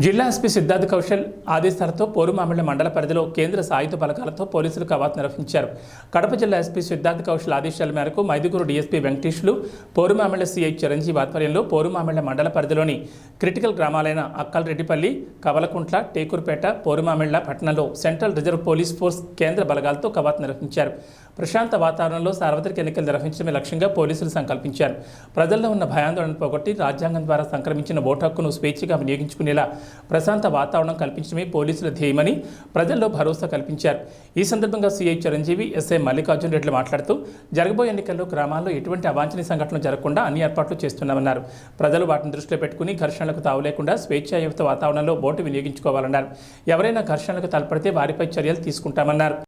జిల్లా ఎస్పీ సిద్ధార్థ్ కౌశల్ ఆదేశాలతో పోరుమామిళ్ల మండల పరిధిలో కేంద్ర సాయుధ బలగాలతో పోలీసులు కవాతు నిర్వహించారు. కడప జిల్లా ఎస్పీ సిద్ధార్థ్ కౌశల్ ఆదేశాల మేరకు మైదుగురు డీఎస్పీ వెంకటేష్లు, పోరుమామిళ్ల సిఐ చిరంజీవి ఆధ్వర్యంలో పోరుమామిళ్ల మండల పరిధిలోని క్రిటికల్ గ్రామాలైన అక్కల్రెడ్డిపల్లి, కవలకుంట్ల, టేకూరుపేట, పోరుమామిళ్ల పట్టణంలో సెంట్రల్ రిజర్వ్ పోలీస్ ఫోర్స్ కేంద్ర బలగాలతో కవాతు నిర్వహించారు. ప్రశాంత వాతావరణంలో సార్వత్రిక ఎన్నికలు నిర్వహించడమే లక్ష్యంగా పోలీసులు సంకల్పించారు. ప్రజల్లో ఉన్న భయాందోళన పోగొట్టి రాజ్యాంగం ద్వారా సంక్రమించిన ఓటు హక్కును స్వేచ్ఛగా వినియోగించుకునేలా ప్రశాంత వాతావరణం కల్పించడమే పోలీసుల ధ్యేయమని ప్రజల్లో భరోసా కల్పించారు. ఈ సందర్భంగా సీఐ చిరంజీవి, ఎస్ఐ మల్లికార్జున రెడ్డి మాట్లాడుతూ జరగబోయే ఎన్నికల్లో గ్రామాల్లో ఎటువంటి అవాంఛనీయ సంఘటనలు జరగకుండా అన్ని ఏర్పాట్లు చేస్తున్నామన్నారు. ప్రజలు వాటిని దృష్టిలో పెట్టుకుని ఘర్షణలకు తావు లేకుండా స్వేచ్ఛాయుత వాతావరణంలో ఓటు వినియోగించుకోవాలన్నారు. ఎవరైనా ఘర్షణలకు తలపడితే వారిపై చర్యలు తీసుకుంటామన్నారు.